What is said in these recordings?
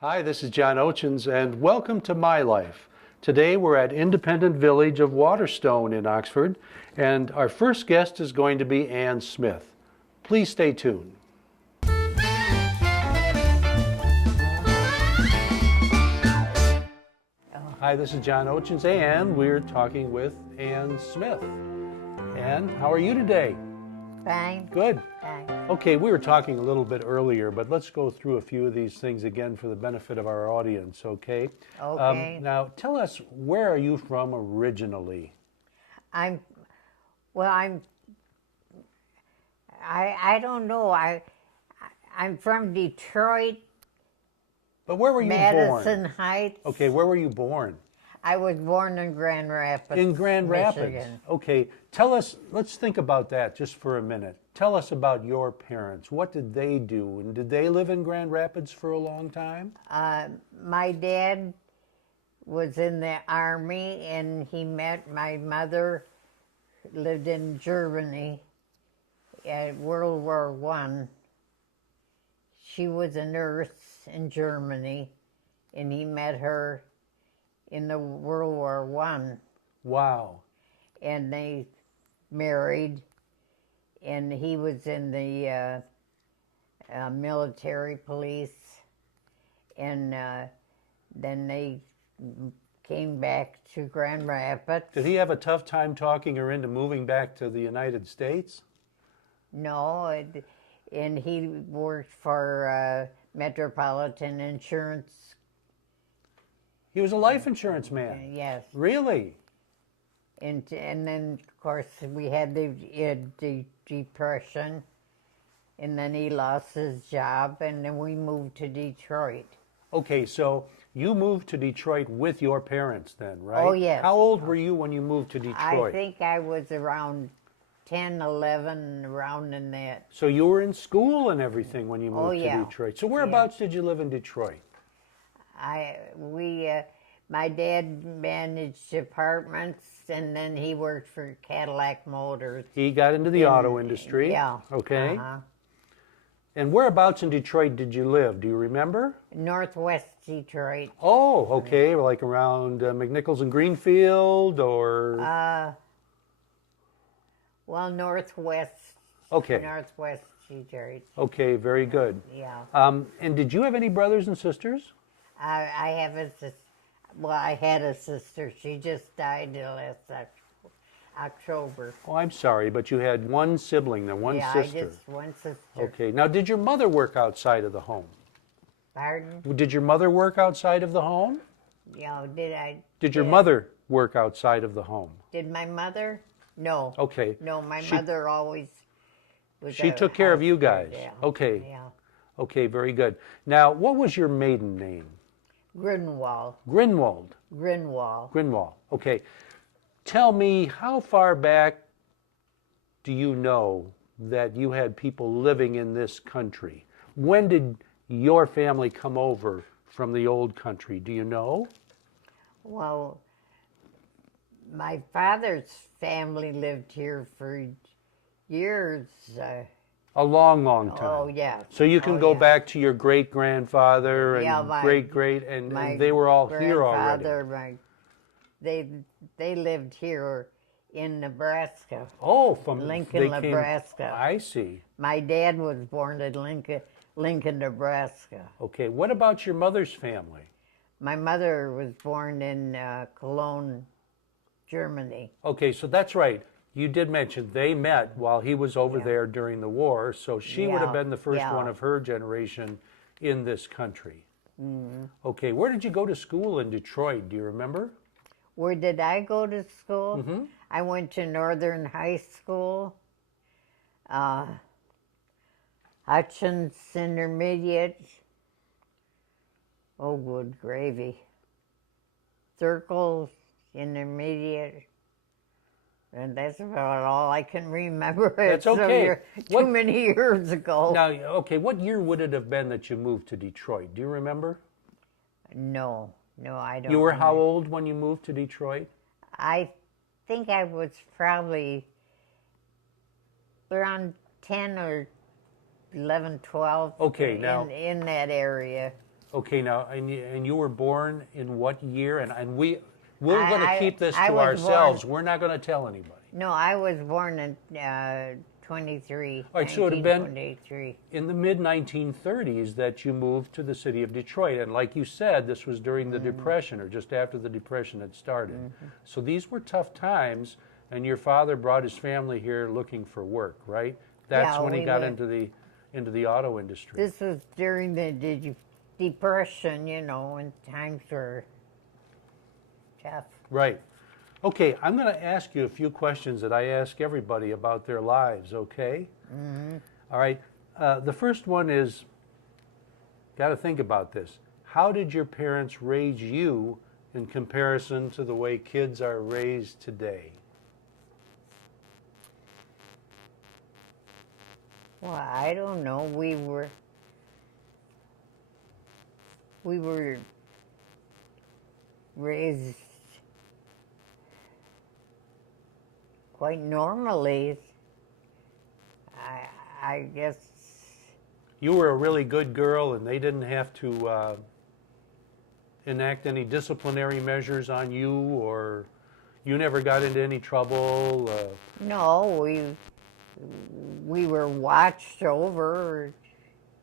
Hi, this is John Ochins, and welcome to My Life. Today we're at Independent Village of Waterstone in Oxford, and our first guest is going to be Ann Smith. Please stay tuned. Hi, this is John Ochins, and we're talking with Ann Smith. Ann, how are you today? Fine. Good. Fine. Okay, we were talking a little bit earlier, but let's go through a few of these things again for the benefit of our audience, okay? Okay. Now, tell us, where are you from originally? I'm. Well, I don't know. I'm from Detroit, But where were you Madison born? Heights. Okay, where were you born? I was born in Grand Rapids. In Grand Rapids. Michigan. Okay, tell us, let's think about that just for a minute. Tell us about your parents. What did they do? And did they live in Grand Rapids for a long time? My dad was in the Army, and he met my mother, lived in Germany at World War I. She was a nurse in Germany, and he met her in the World War I. Wow. And they married, and he was in the military police, and then they came back to Grand Rapids. Did he have a tough time talking her into moving back to the United States? No, and he worked for Metropolitan Insurance. He was a life insurance man. Yes. Really? And then, of course, we had the Depression, and then he lost his job, and then we moved to Detroit. Okay, so you moved to Detroit with your parents then, right? Oh, yes. How old were you when you moved to Detroit? I think I was around 10, 11, around in that. So you were in school and everything when you moved Oh, to yeah. Detroit. So whereabouts did you live in Detroit? My dad managed apartments, and then he worked for Cadillac Motors. He got into the auto industry. Yeah. Okay. Uh-huh. And whereabouts in Detroit did you live? Do you remember? Northwest Detroit. Oh, okay. Like around McNichols and Greenfield or? Well, Northwest. Okay. Northwest Detroit. Okay, very good. Yeah. And did you have any brothers and sisters? I have a sister. Well, I had a sister. She just died last October. Oh, I'm sorry, but you had one sibling, then one Yeah, sister. I just one sister. Okay. Now, did your mother work outside of the home? Pardon? Did your mother work outside of the home? Yeah, did I? Did your mother work outside of the home? Did my mother? No. Okay. No, my mother always was. She a took care of you housekeeper, guys. Yeah. Okay. Yeah. Okay, very good. Now, what was your maiden name? Grinwald. Grinwald. Grinwald. Grinwald. Okay. Tell me, how far back do you know that you had people living in this country? When did your family come over from the old country? Do you know? Well, my father's family lived here for years. A long, long time. Oh, yeah. So you can go back to your great-grandfather and Yeah, great-great, and they were all here already. They lived here in Nebraska. Oh, from Lincoln, Nebraska. I see. My dad was born in Lincoln, Nebraska. Okay, what about your mother's family? My mother was born in Cologne, Germany. Okay, so that's right. You did mention they met while he was over there during the war, so she would have been the first one of her generation in this country. Mm-hmm. Okay, where did you go to school in Detroit? Do you remember? Where did I go to school? Mm-hmm. I went to Northern High School, Hutchins Intermediate. Oh, good gravy. Circles Intermediate. And that's about all I can remember. That's okay. Too many years ago. Now, okay, what year would it have been that you moved to Detroit? Do you remember? No, I don't. You were how old when you moved to Detroit? I think I was probably around 10 or 11, 12. Okay, now- in that area. Okay, now, and you were born in what year? And we're going to I- keep this I to was ourselves. born- We're not going to tell anybody. No, I was born in 23, All right, so it had been- 1923. In the mid 1930s that you moved to the city of Detroit. And like you said, this was during the Depression or just after the Depression had started. So these were tough times, and your father brought his family here looking for work, right? That's Yeah, when he we got were- into the auto industry. This was during the Depression, and times were tough. Right. Okay, I'm going to ask you a few questions that I ask everybody about their lives, okay? All right. The first one is, got to think about this. How did your parents raise you in comparison to the way kids are raised today? Well, I don't know. We were raised quite normally. I guess. You were a really good girl, and they didn't have to enact any disciplinary measures on you, or you never got into any trouble? No, we were watched over.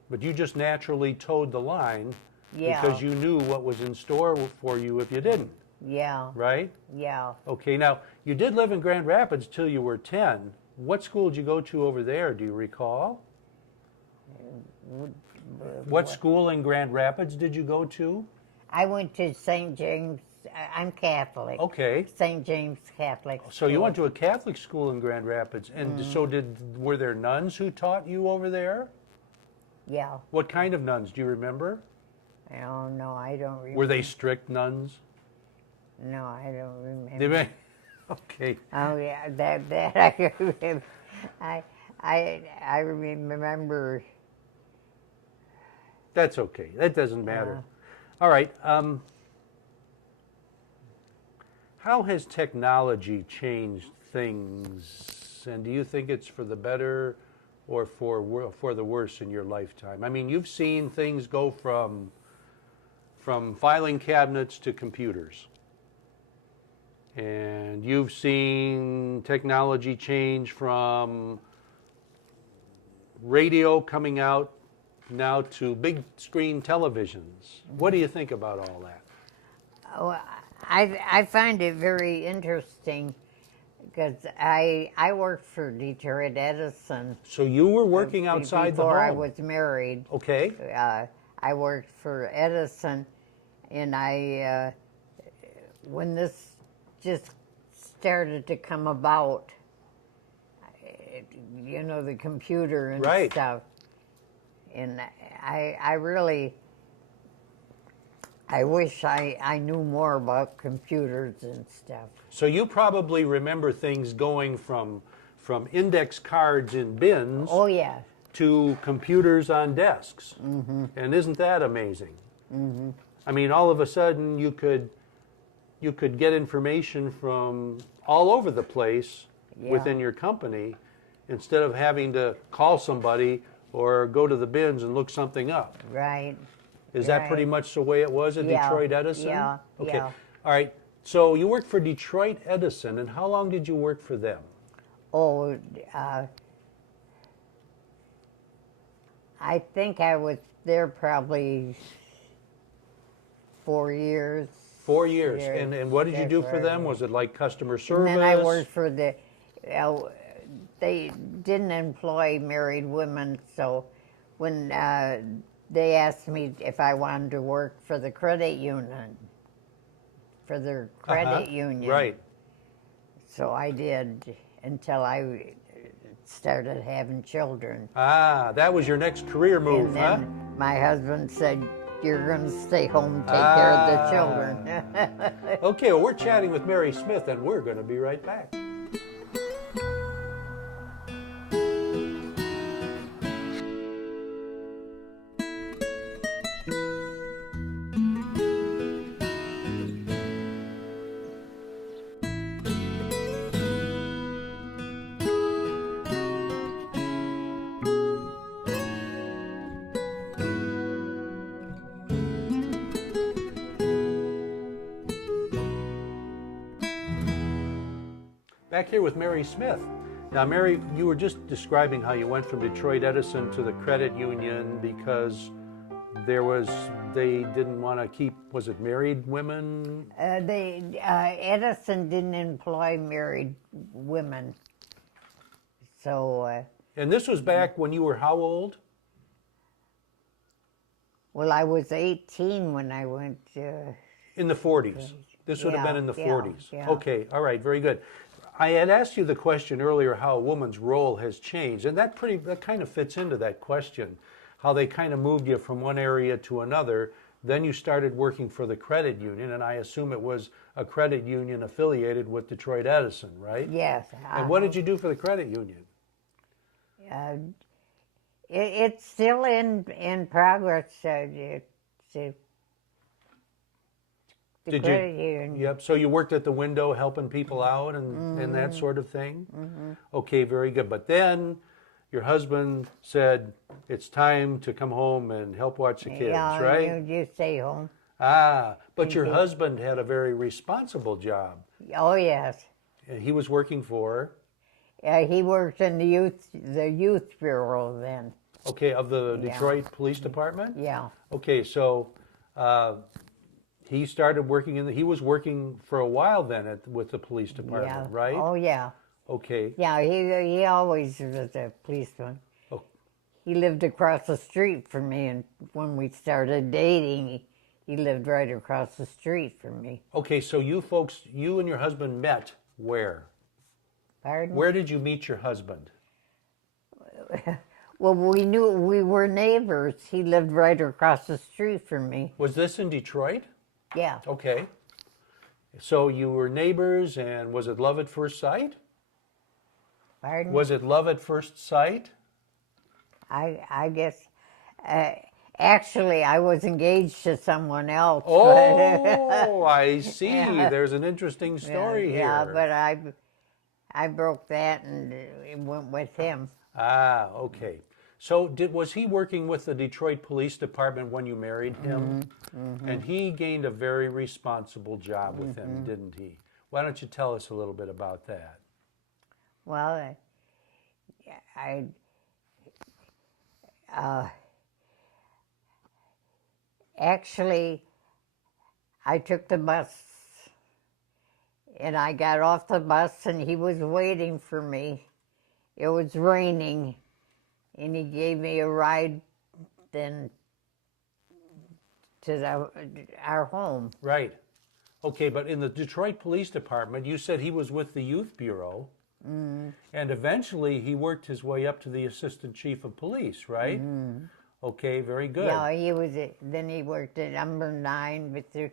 But you just naturally towed the line Yeah. because you knew what was in store for you if you didn't, Yeah, right? yeah. Okay, now, you did live in Grand Rapids till you were 10. What school did you go to over there? Do you recall? What school in Grand Rapids did you go to? I went to St. James. I'm Catholic. Okay. St. James Catholic. So you School. went to a Catholic school in Grand Rapids, and so were there nuns who taught you over there? Yeah. What kind of nuns? Do you remember? Oh no, I don't remember. Were they strict nuns? No, I don't remember. They may- Okay. Oh yeah, that I can remember. I remember. That's okay. That doesn't matter. All right. How has technology changed things, and do you think it's for the better or for the worse in your lifetime? I mean, you've seen things go from filing cabinets to computers, and you've seen technology change from radio coming out now to big screen televisions. What do you think about all that? Oh, I find it very interesting because I worked for Detroit Edison. So you were working outside the home. Before I was married. Okay. I worked for Edison, and when this just started to come about, the computer and Right. stuff, and I wish I knew more about computers and stuff. So you probably remember things going from index cards in bins Oh yeah, to computers on desks. Mm-hmm. And isn't that amazing? Mm-hmm. I mean, all of a sudden you could get information from all over the place within your company instead of having to call somebody or go to the bins and look something up. right. Is that pretty much the way it was at Yeah, Detroit Edison? yeah, Okay. yeah. All right. So you worked for Detroit Edison, and how long did you work for them? Oh, I think I was there probably 4 years. 4 years. Yeah, And what did you do for them? right. Was it like customer service? And then I worked for they didn't employ married women, so when they asked me if I wanted to work for the credit union, for their credit union. Right. So I did until I started having children. Ah, that was your next career move, And huh? then my husband said, "You're going to stay home and take care of the children." Okay, well, we're chatting with Mary Smith, and we're going to be right back. back here with Mary Smith. Now, Mary, you were just describing how you went from Detroit Edison to the credit union because they didn't want to keep, was it married women? Edison didn't employ married women. So, And this was back when you were how old? well, I was 18 when I went. In the 40s. This would have been in the Yeah, 40s. yeah. Okay, all right, very good. I had asked you the question earlier how a woman's role has changed, and that kind of fits into that question, how they kind of moved you from one area to another. Then you started working for the credit union, and I assume it was a credit union affiliated with Detroit Edison, right? Yes. And what did you do for the credit union? It's still in progress. The Did credit you? union. Yep. So you worked at the window helping people out and that sort of thing? Okay, very good. But then your husband said, it's time to come home and help watch the kids, Yeah, right? you stay home. Ah, but your husband had a very responsible job. Oh yes. And he was working for, He worked in the youth bureau then. okay, of the Detroit Police Department? Yeah. Okay, so he started working he was working for a while then with the police department, Yeah. right? Oh yeah. Okay. Yeah. He always was a policeman. Oh. He lived across the street from me, and when we started dating, he lived right across the street from me. Okay, so you and your husband met where? Pardon? Where did you meet your husband? Well, we were neighbors. He lived right across the street from me. Was this in Detroit? Yeah. Okay. So you were neighbors, and was it love at first sight? Pardon? Was it love at first sight? I guess. Actually, I was engaged to someone else. Oh, I see. Yeah. There's an interesting story here. Yeah, but I broke that and went with him. Ah, okay. So was he working with the Detroit Police Department when you married him? And he gained a very responsible job with him, didn't he? Why don't you tell us a little bit about that? Well, actually, I took the bus, and I got off the bus, and he was waiting for me. It was raining, and he gave me a ride then to our home. Right. Okay, but in the Detroit Police Department, you said he was with the Youth Bureau, and eventually he worked his way up to the Assistant Chief of Police, right? Okay, very good. Yeah, then he worked at number 9 with the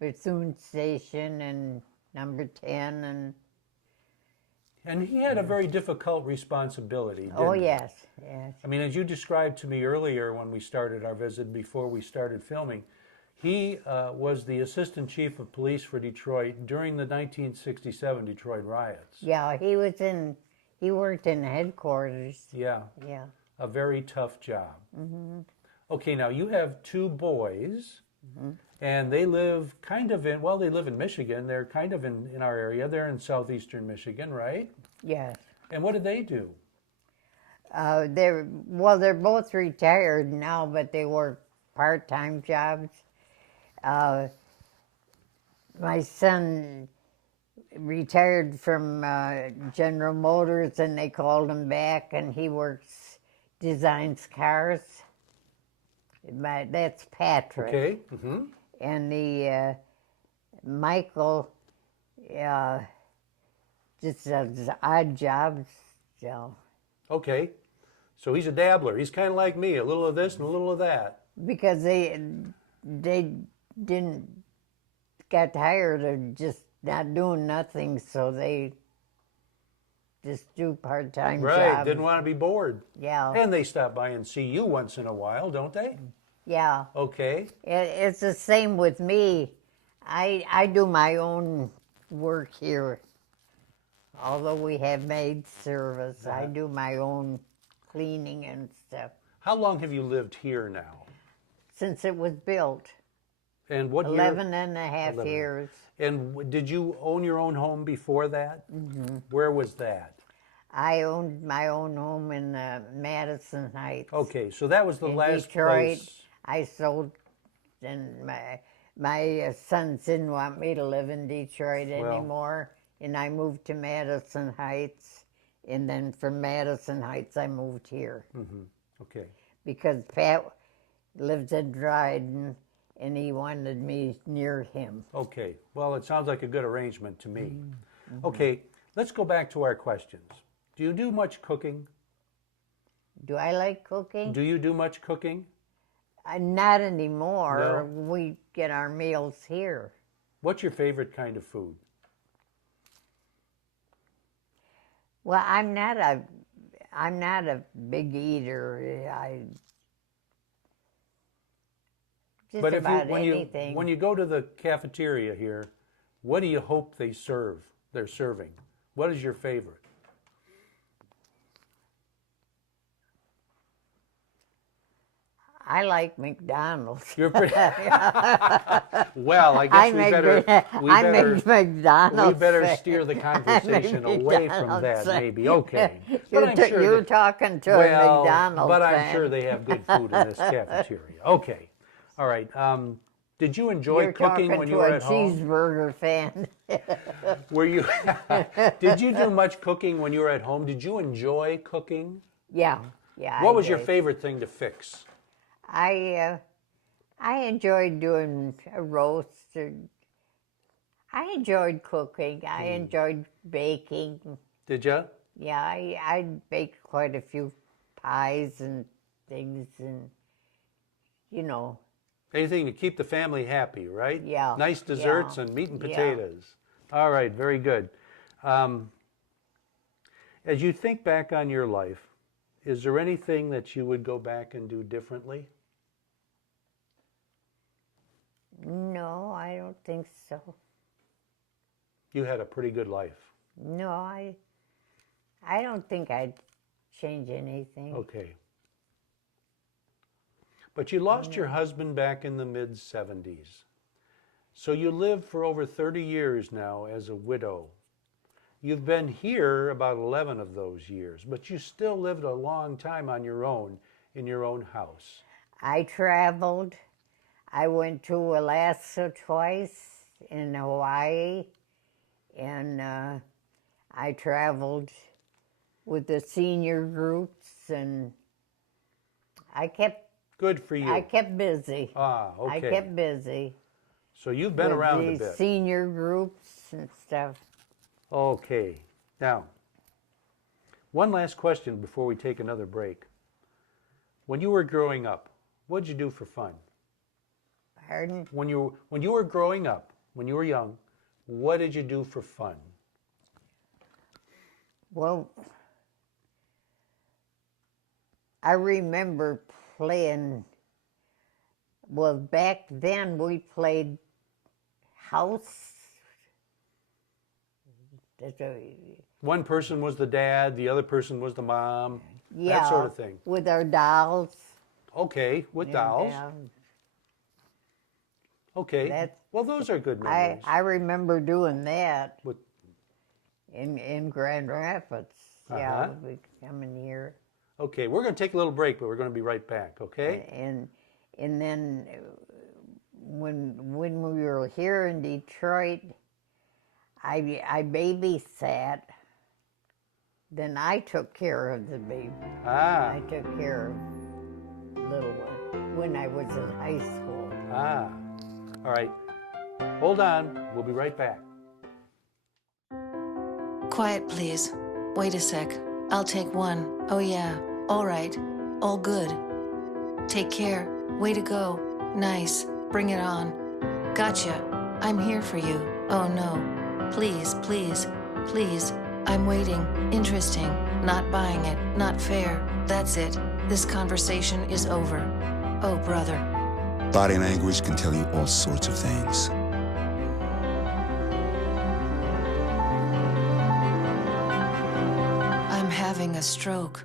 Bethune Station and number 10 And he had a very difficult responsibility, didn't oh he? yes, yes. I mean, as you described to me earlier when we started our visit, before we started filming, he was the Assistant Chief of Police for Detroit during the 1967 Detroit riots. Yeah, he worked in headquarters. Yeah, Yeah. a very tough job. Okay, now you have 2 boys, and they live kind of they live in Michigan. They're kind of in our area. They're in southeastern Michigan, right? Yes. And what do they do? They're both retired now, but they work part-time jobs. My son retired from General Motors, and they called him back, and he designs cars. That's Patrick. Okay. And the Michael just does odd jobs. So Okay. So he's a dabbler. He's kind of like me, a little of this and a little of that. because they didn't got tired of just not doing nothing, so they just do part-time Right. jobs. Didn't want to be bored. Yeah, And they stop by and see you once in a while, don't they? yeah. Okay. It's the same with me. I do my own work here. Although we have maid service, I do my own cleaning and stuff How long have you lived here now? since it was built. And what year? 11 and a half 11. years. And did you own your own home before that? Mm-hmm. Where was that? I owned my own home in Madison Heights. Okay, so that was the in last Detroit. place. I sold, and my sons didn't want me to live in Detroit anymore, and I moved to Madison Heights, and then from Madison Heights I moved here. Mm-hmm. Okay. Because Pat lives in Dryden, and he wanted me near him. Okay. Well, it sounds like a good arrangement to me. Mm-hmm. Okay, let's go back to our questions. Do you do much cooking? Do I like cooking? Do you do much cooking? Not anymore. No? We get our meals here. What's your favorite kind of food? Well, I'm not a big eater. Just But about when anything. you go to the cafeteria here, what do you hope they're serving? What is your favorite? I like McDonald's. You're pretty well. I guess make McDonald's. We better steer the conversation away from that, maybe. Okay, but You're talking to a McDonald's but I'm fan. sure they have good food in this cafeteria. Okay, all right. Did you enjoy cooking when you were at home? You're talking to a cheeseburger fan. Were you? Did you do much cooking when you were at home? Did you enjoy cooking? Yeah. What was your favorite thing to fix? I enjoyed doing a roast. I enjoyed cooking. I enjoyed baking. Did you? Yeah, I baked quite a few pies and things, and you know. Anything to keep the family happy, right? Yeah. Nice desserts and meat and potatoes. All right, very good. As you think back on your life, is there anything that you would go back and do differently? No, I don't think so. You had a pretty good life. No, I don't think I'd change anything. Okay. But you lost your husband back in the mid-70s. So you lived for over 30 years now as a widow. You've been here about 11 of those years, but you still lived a long time on your own in your own house. I traveled. I went to Alaska twice, in Hawaii, and I traveled with the senior groups, and I kept Good for you. I kept busy. Ah, okay. I kept busy. So you've been around a with the bit. senior groups and stuff. Okay. Now, one last question before we take another break. When you were growing up, what did you do for fun? Pardon? When you were growing up, when you were young, what did you do for fun? Well, I remember playing, well, back then we played house. One person was the dad, the other person was the mom, Yeah, that sort of thing. with our dolls. Okay, with dolls. Okay. That's- Well, those are good memories. I remember doing that With, in Grand Rapids. Yeah, Uh-huh. we coming here. okay, we're going to take a little break, but we're going to be right back, okay? And then when we were here in Detroit, I babysat. Then I took care of the baby. Ah, I took care of little one when I was in high school. ah. All right. Hold on. We'll be right back. Quiet, please. Wait a sec. I'll take one. Oh, yeah. All right. All good. Take care. Way to go. Nice. Bring it on. Gotcha. I'm here for you. Oh, no. Please, please, please. I'm waiting. Interesting. Not buying it. Not fair. That's it. This conversation is over. Oh, brother. Body language can tell you all sorts of things. I'm having a stroke.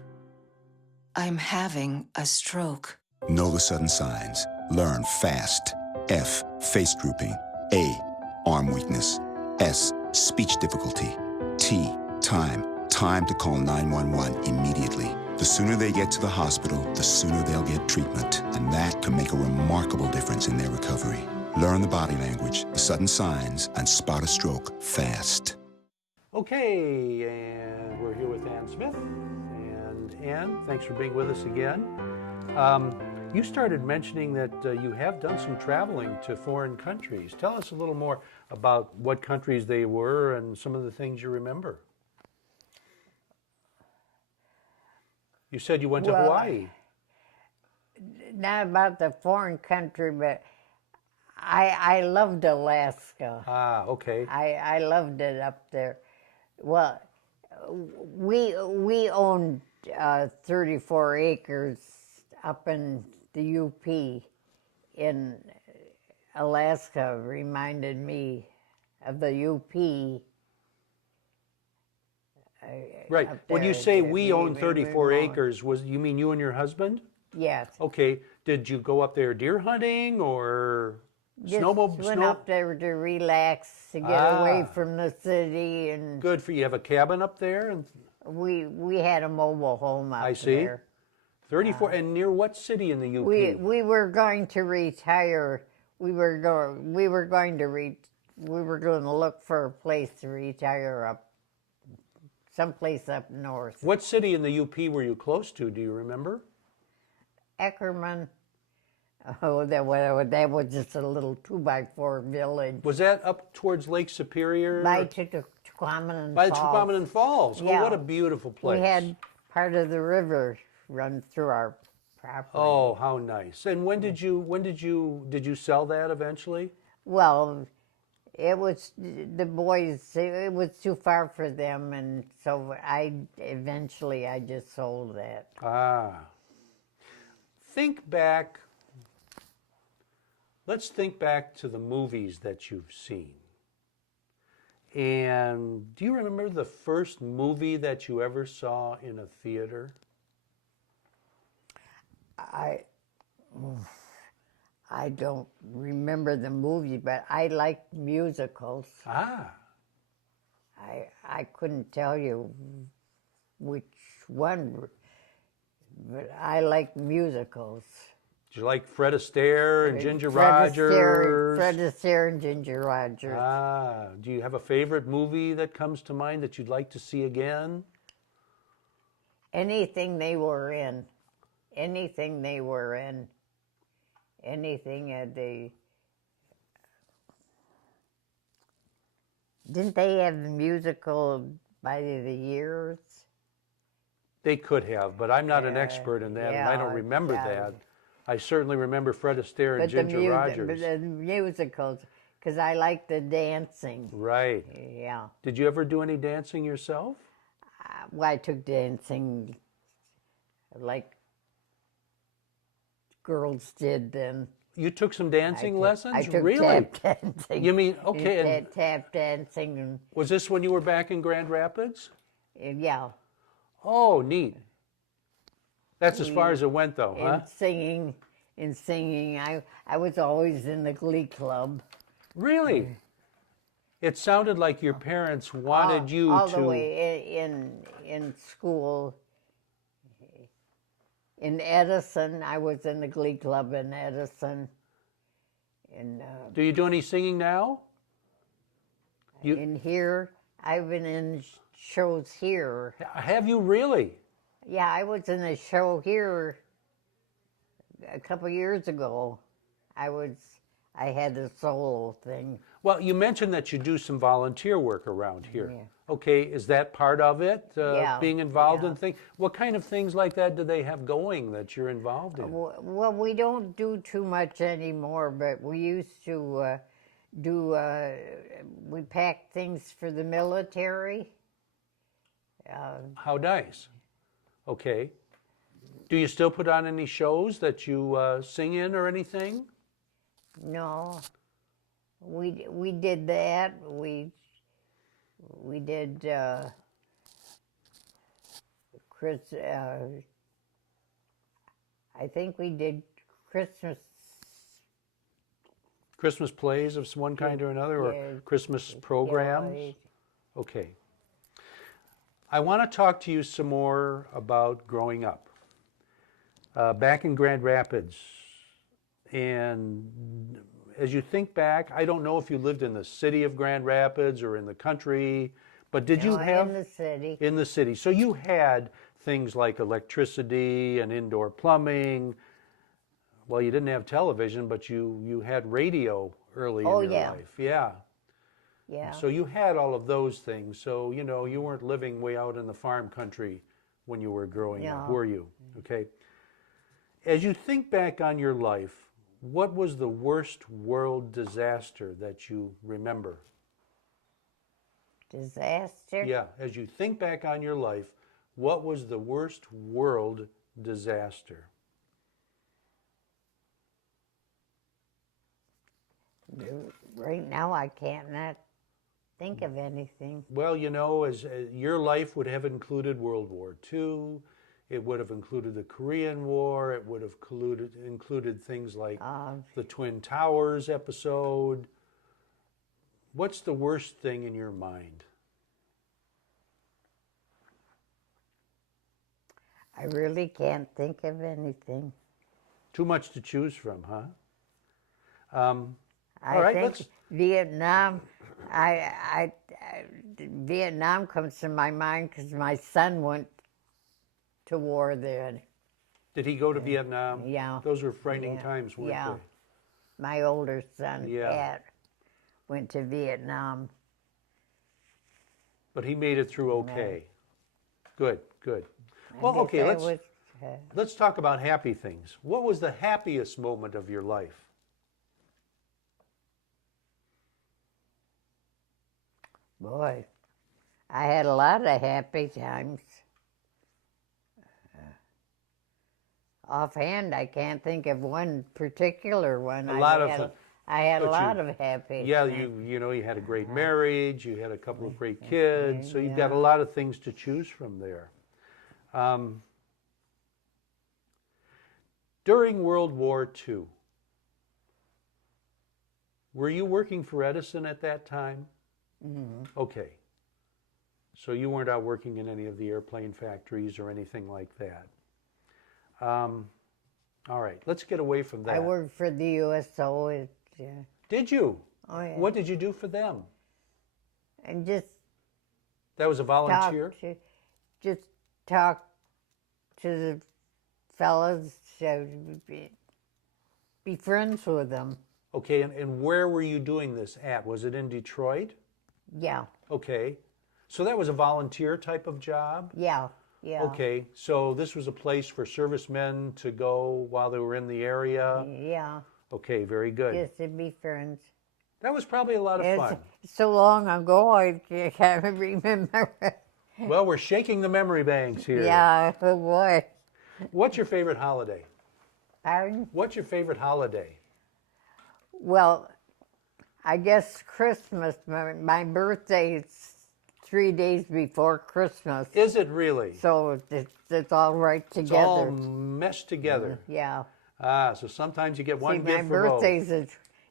I'm having a stroke. Know the sudden signs. Learn fast. F. Face drooping. A. Arm weakness. S. Speech difficulty. T. Time. Time to call 911 immediately. The sooner they get to the hospital, the sooner they'll get treatment. And that can make a remarkable difference in their recovery. Learn the body language, the sudden signs, and spot a stroke fast. Okay, and we're here with Ann Smith. And Ann, thanks for being with us again. You started mentioning that you have done some traveling to foreign countries. Tell us a little more about what countries they were and some of the things you remember. You said you went to Hawaii. Not about the foreign country, but I loved Alaska. Ah, okay. I loved it up there. Well, we owned 34 acres up in the UP in Alaska. Reminded me of the UP. Right. Up When you there. say we own we 34 own- acres, you mean you and your husband? Yes. Okay. Did you go up there deer hunting or Just snowmobile? went up there to relax, to get away Ah. from the city, and Good for you. Have a cabin up there? And we had a mobile home up I see. there. 34. And near what city in the UP? We were going to retire. We were going to look for a place to retire up, someplace up north. What city in the UP were you close to? Do you remember? Eckerman. Oh, that was just a little 2x4 village. Was that up towards Lake Superior? By Chukwuemeka By the Falls. Chukwuemeka Falls. Oh, Yeah. what a beautiful place. We had part of the river run through our property. Oh, how nice. And when did you sell that eventually? Well, it was the boys. It was too far for them, and so eventually I just sold that. Ah. Think back. Let's think back to the movies that you've seen. And do you remember the first movie that you ever saw in a theater? I don't remember the movie, but I liked musicals. Ah. I couldn't tell you which one, but I like musicals. Did you like Fred Astaire and Ginger Fred Rogers? Fred Astaire and Ginger Rogers. Ah. Do you have a favorite movie that comes to mind that you'd like to see again? Anything they were in. Anything they were in. Anything they... Didn't they have the musical by the years? They could have, but I'm not an Yeah, expert in that, and I yeah, don't remember yeah. that. I certainly remember Fred Astaire and But Ginger Rogers. But the musicals, because I like the dancing. Right. Yeah. Did you ever do any dancing yourself? Well, I took dancing like girls did then. You took some dancing lessons? I took Really? tap dancing. You mean, okay, and Tap dancing and was this when you were back in Grand Rapids? yeah. Oh, neat. That's as far as it went, though, huh? And singing. I was always in the glee club. Really? It sounded like your parents wanted you all to... the way in school. In Edison, I was in the glee club in Edison. And Do you do any singing now? in here, I've been in shows here. Have you really? Yeah, I was in a show here a couple years ago. I had a solo thing. Well, you mentioned that you do some volunteer work around here. Yeah. Okay, is that part of it? Yeah, Being involved yeah. in things? What kind of things like that do they have going that you're involved in? Well, we don't do too much anymore, but we used to we packed things for the military. How nice. Okay. Do you still put on any shows that you sing in or anything? No, we did that. We did Chris. I think we did Christmas Christmas plays of one kind or another, or Yeah. Christmas programs? Yeah, Okay. I want to talk to you some more about growing up. Back in Grand Rapids, and as you think back, I don't know if you lived in the city of Grand Rapids or in the country, but did you no, have in the city. in the city? So you had things like electricity and indoor plumbing. Well, you didn't have television, but you had radio early Oh, in your yeah. life. Yeah. Yeah. So you had all of those things. So, you know, you weren't living way out in the farm country when you were growing up, No. were you? Okay. As you think back on your life, what was the worst world disaster that you remember? Disaster? Yeah, as you think back on your life, what was the worst world disaster? Right now, I can't not think of anything. Well, you know, as your life would have included World War II, it would have included the Korean War, it would have included things like the Twin Towers episode. What's the worst thing in your mind? I really can't think of anything. Too much to choose from, huh? I All right, think let's- Vietnam. Vietnam comes to my mind because my son went to war there. Did he go to Vietnam? Yeah. Those were frightening Yeah. times, weren't Yeah. they? My older son, Yeah. Pat, went to Vietnam. But he made it through okay. Good, good. I Well, guess okay, I let's was, let's talk about happy things. What was the happiest moment of your life? boy, I had a lot of happy times. Offhand, I can't think of one particular one. A lot of had, them. I had a But lot of happy. Yeah, times. you know, you had a great marriage, you had a couple of great kids, so you've got a lot of things to choose from there. During World War II, were you working for Edison at that time? Okay. So you weren't out working in any of the airplane factories or anything like that. All right, let's get away from that. I worked for the USO. Did you? Oh, yeah. What did you do for them? And just That was a volunteer? just talk to the fellas, be friends with them. Okay, and where were you doing this at? Was it in Detroit? Yeah, Okay. So that was a volunteer type of job? yeah. Okay, so this was a place for servicemen to go while they were in the area? Yeah, Okay, very good. just to be friends. That was probably a lot of fun. It's so long ago, I can't remember. Well, we're shaking the memory banks here. Yeah, oh boy. What's your favorite holiday? Pardon? What's your favorite holiday? Well, I guess Christmas. My birthday is 3 days before Christmas, Is it really? so it's all right It's all together. meshed together. Yeah. Ah, so sometimes you get one See, gift my for both. birthday's is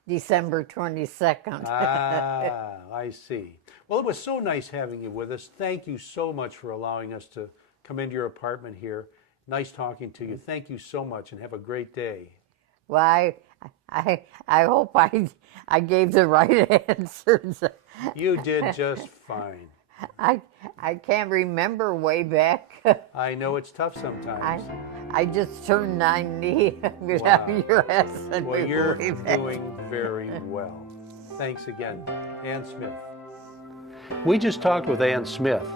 December 22nd. Ah, I see. Well, it was so nice having you with us. Thank you so much for allowing us to come into your apartment here. Nice talking to you. Thank you so much, and have a great day. Well, I hope I gave the right answers. You did just fine. I can't remember way back. I know it's tough sometimes. I just turned 90 without Wow. your asking Well, me you're way back. doing very well. Thanks again. Ann Smith. We just talked with Ann Smith.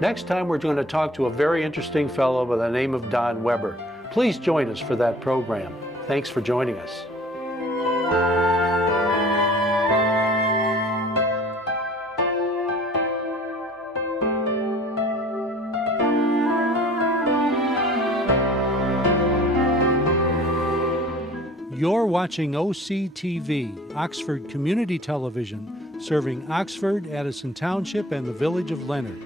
Next time we're going to talk to a very interesting fellow by the name of Don Weber. Please join us for that program. Thanks for joining us. You're watching OCTV, Oxford Community Television, serving Oxford, Addison Township, and the village of Leonard.